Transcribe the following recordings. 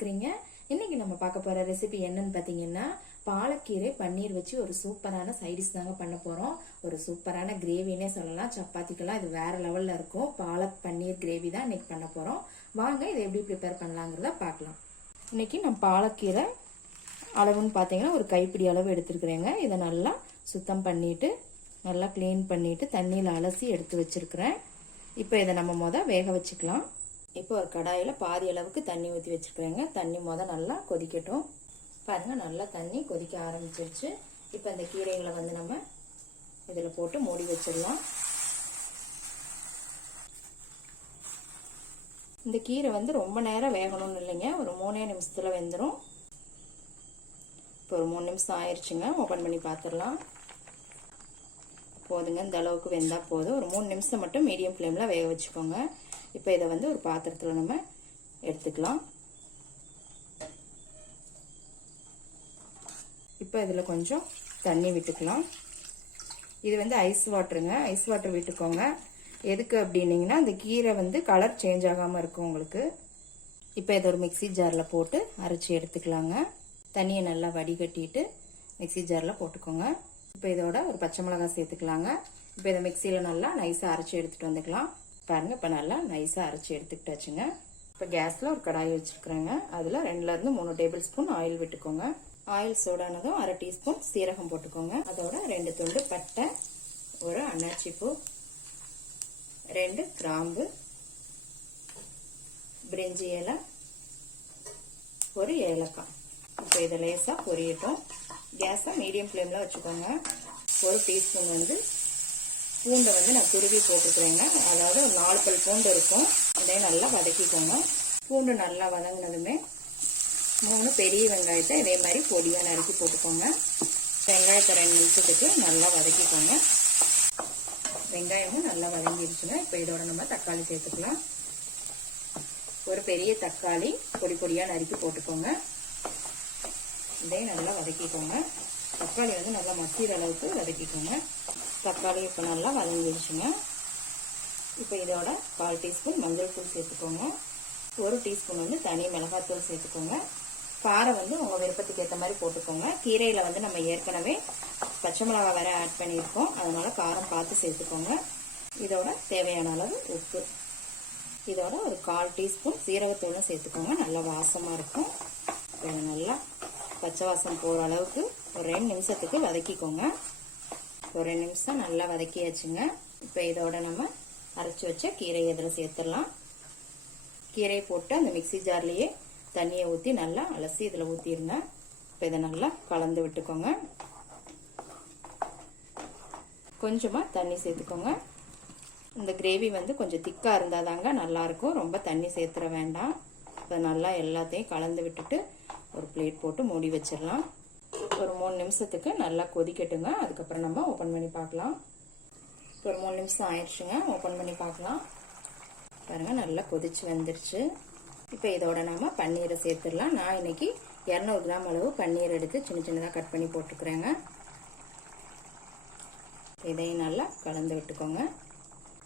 இருக்கிறீங்க? இன்னைக்கு நம்ம பார்க்க போற ரெசிபி என்னன்னு பாத்தீங்கன்னா பாலக்கீரை பன்னீர் வச்சு ஒரு சூப்பரான சைடிஷ் தாங்க பண்ண போறோம். ஒரு சூப்பரான கிரேவினே சொல்லலாம். சப்பாத்திக்கெல்லாம் இது வேற லெவல்ல இருக்கும். பாலக் பன்னீர் கிரேவி தான் இன்னைக்கு பண்ண போறோம். வாங்க இதை எப்படி ப்ரிப்பேர் பண்ணலாங்கிறத பார்க்கலாம். இன்னைக்கு நம்ம பாலக்கீரை அளவுன்னு பார்த்தீங்கன்னா ஒரு கைப்பிடி அளவு எடுத்துருக்குறேங்க. இதை நல்லா சுத்தம் பண்ணிட்டு நல்லா க்ளீன் பண்ணிட்டு தண்ணியில் அலசி எடுத்து வச்சிருக்கிறேன். இப்போ இதை நம்ம வேக வச்சுக்கலாம். இப்போ ஒரு கடாயில் பாதி அளவுக்கு தண்ணி ஊற்றி வச்சுருக்கிறேங்க. தண்ணி நல்லா கொதிக்கட்டும். பாருங்கள், நல்லா தண்ணி கொதிக்க ஆரம்பிச்சிருச்சு. இப்போ இந்த கீரைகளை நம்ம இதில் போட்டு மூடி வச்சிடலாம். இந்த கீரை ரொம்ப நேரம் வேகணும்னு இல்லைங்க, ஒரு 3 நிமிஷத்தில் வெந்துடும். இப்போ ஒரு 3 நிமிஷம் ஆயிடுச்சுங்க. ஓப்பன் பண்ணி பார்த்துடலாம். போதுங்க, இந்த அளவுக்கு வெந்தால் போதும். ஒரு 3 நிமிஷம் மட்டும் மீடியம் ஃப்ளேமில் வேக வச்சுக்கோங்க. இப்போ இதை ஒரு பாத்திரத்தில் நம்ம எடுத்துக்கலாம். இப்போ இதில் கொஞ்சம் தண்ணி விட்டுக்கலாம். இது ஐஸ் வாட்டருங்க. ஐஸ் வாட்டர் விட்டுக்கோங்க. எதுக்கு அப்படின்னீங்கன்னா இந்த கீரை கலர் சேஞ்ச் ஆகாமல் இருக்கும் உங்களுக்கு. இப்போ இதை ஒரு மிக்சி ஜாரில் போட்டு அரைச்சி எடுத்துக்கலாங்க. தண்ணியை நல்லா வடிகட்டிட்டு மிக்சி ஜாரில் போட்டுக்கோங்க. இப்போ இதோட ஒரு பச்சை மிளகாய் சேர்த்துக்கலாங்க. இப்போ இதை மிக்சியில் நல்லா நைஸாக அரைச்சி எடுத்துகிட்டு வந்துக்கலாம். பாருங்கள், இப்போ நல்லா நைஸாக அரைச்சி எடுத்துக்கிட்டாச்சுங்க. இப்போ கேஸில் ஒரு கடாய் வச்சுருக்குறேங்க. அதில் 2லேருந்து 3 டேபிள் ஸ்பூன் ஆயில் விட்டுக்கோங்க. ஆயில் சூடானதும் 1/2 டீஸ்பூன் சீரகம் போட்டுக்கோங்க. அதோட 2 துண்டு பட்டை, ஒரு அன்னாச்சி பூ, 2 கிராம்பு, பிரிஞ்சி இலை, ஒரு ஏலக்காய். இப்போ இதை லேசாக பொரியட்டும். கேஸை மீடியம் ஃப்ளேமில் வச்சுக்கோங்க. ஒரு டீஸ்பூன் பூண்டை நான் துருவி போட்டுக்கிறேங்க. அதாவது ஒரு 4 பல் பூண்டு இருக்கும். இதையும் நல்லா வதக்கிக்கோங்க. பூண்டு நல்லா வதங்கினதுமே 3 பெரிய வெங்காயத்தை இதே மாதிரி பொடியாக நறுக்கி போட்டுக்கோங்க. வெங்காயத்தை 2 நிமிஷத்துக்கு நல்லா வதக்கிக்கோங்க. வெங்காயமும் நல்லா வதங்கிடுச்சுங்க. இப்போ இதோட நம்ம தக்காளி சேர்த்துக்கலாம். ஒரு பெரிய தக்காளி பொடி பொடியாக நறுக்கி போட்டுக்கோங்க. இதையும் நல்லா வதக்கிக்கோங்க. தக்காளி நல்லா மசிகிற அளவுக்கு வதக்கிக்கோங்க. தக்காளி இப்போ நல்லா வதங்கிடுச்சுங்க. இப்போ இதோட 1/4 டீஸ்பூன் மஞ்சள் தூள் சேர்த்துக்கோங்க. 1 டீஸ்பூன் தனி மிளகாத்தூள் சேர்த்துக்கோங்க. காரம் உங்கள் விருப்பத்துக்கு ஏற்ற மாதிரி போட்டுக்கோங்க. கீரையில் நம்ம ஏற்கனவே பச்சை மிளகாய் வேற ஆட் பண்ணியிருக்கோம். அதனால காரம் பார்த்து சேர்த்துக்கோங்க. இதோட தேவையான அளவு உப்பு, இதோட ஒரு 1/4 டீஸ்பூன் சீரகத்தூளும் சேர்த்துக்கோங்க. நல்லா வாசமாக இருக்கும். இதை நல்லா பச்சை வாசம் போகிற அளவுக்கு ஒரு 2 நிமிஷத்துக்கு வதக்கிக்கோங்க. ஒரு 2 நிமிஷம் நல்லா வதக்கியாச்சுங்க. இப்போ இதோட நம்ம அரைச்சி வச்ச கீரை இதில் சேர்த்துடலாம். கீரையை போட்டு அந்த மிக்சி ஜார்லேயே தண்ணியை ஊற்றி நல்லா அலசி இதில் ஊற்றிடுங்க. இப்போ இதை நல்லா கலந்து விட்டுக்கோங்க. கொஞ்சமாக தண்ணி சேர்த்துக்கோங்க. இந்த கிரேவி கொஞ்சம் திக்காக இருந்தால் தாங்க நல்லாயிருக்கும். ரொம்ப தண்ணி சேர்த்துற வேண்டாம். இப்போ நல்லா எல்லாத்தையும் கலந்து விட்டுட்டு ஒரு பிளேட் போட்டு மூடி வச்சிடலாம். ஒரு 3 நிமிஷத்துக்கு நல்லா கொதிக்கட்டுங்க. அதுக்கப்புறம் நம்ம ஓப்பன் பண்ணி பார்க்கலாம். ஒரு 3 நிமிஷம் ஆயிடுச்சுங்க. ஓப்பன் பண்ணி பார்க்கலாம். பாருங்கள், நல்லா கொதிச்சு வந்துருச்சு. இப்போ இதோட நம்ம பன்னீரை சேர்த்துடலாம். நான் இன்னைக்கு 200 கிராம் அளவு பன்னீர் எடுத்து சின்ன சின்னதாக கட் பண்ணி போட்டுக்கிறேங்க. இதையும் நல்லா கலந்து விட்டுக்கோங்க.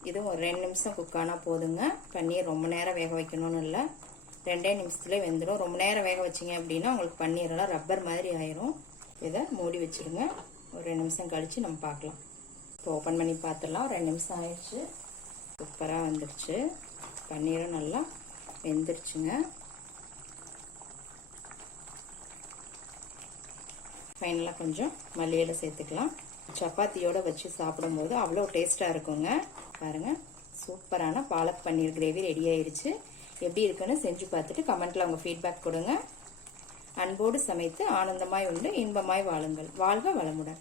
இதுவும் ஒரு 2 நிமிஷம் குக் ஆனால் போதுங்க. பன்னீர் ரொம்ப நேரம் வேக வைக்கணும்னு இல்லை, 2 நிமிஷத்துலேயே வெந்துடும். ரொம்ப நேரம் வேக வச்சிங்க அப்படின்னா உங்களுக்கு பன்னீரெல்லாம் ரப்பர் மாதிரி ஆயிரும். இதை மூடி வச்சுருங்க. ஒரு 2 நிமிஷம் கழித்து நம்ம பார்க்கலாம். இப்போ ஓப்பன் பண்ணி பார்த்துடலாம். 2 நிமிஷம் ஆயிடுச்சு. சூப்பராக வந்துடுச்சு. பன்னீரும் நல்லா வெந்துருச்சுங்க. ஃபைனலாக கொஞ்சம் மல்லி இலை சேர்த்துக்கலாம். சப்பாத்தியோடு வச்சு சாப்பிடும்போது அவ்வளோ டேஸ்ட்டாக இருக்குங்க. பாருங்கள், சூப்பரான பாலக் பன்னீர் கிரேவி ரெடி ஆயிடுச்சு. எப்படி இருக்குன்னு செஞ்சு பார்த்துட்டு கமெண்ட்ல உங்க ஃபீட்பேக் கொடுங்க. அன்போடு சமைத்து ஆனந்தமாய் உண்டு இன்பமாய் வாழுங்கள். வாழ்க வளமுடன்.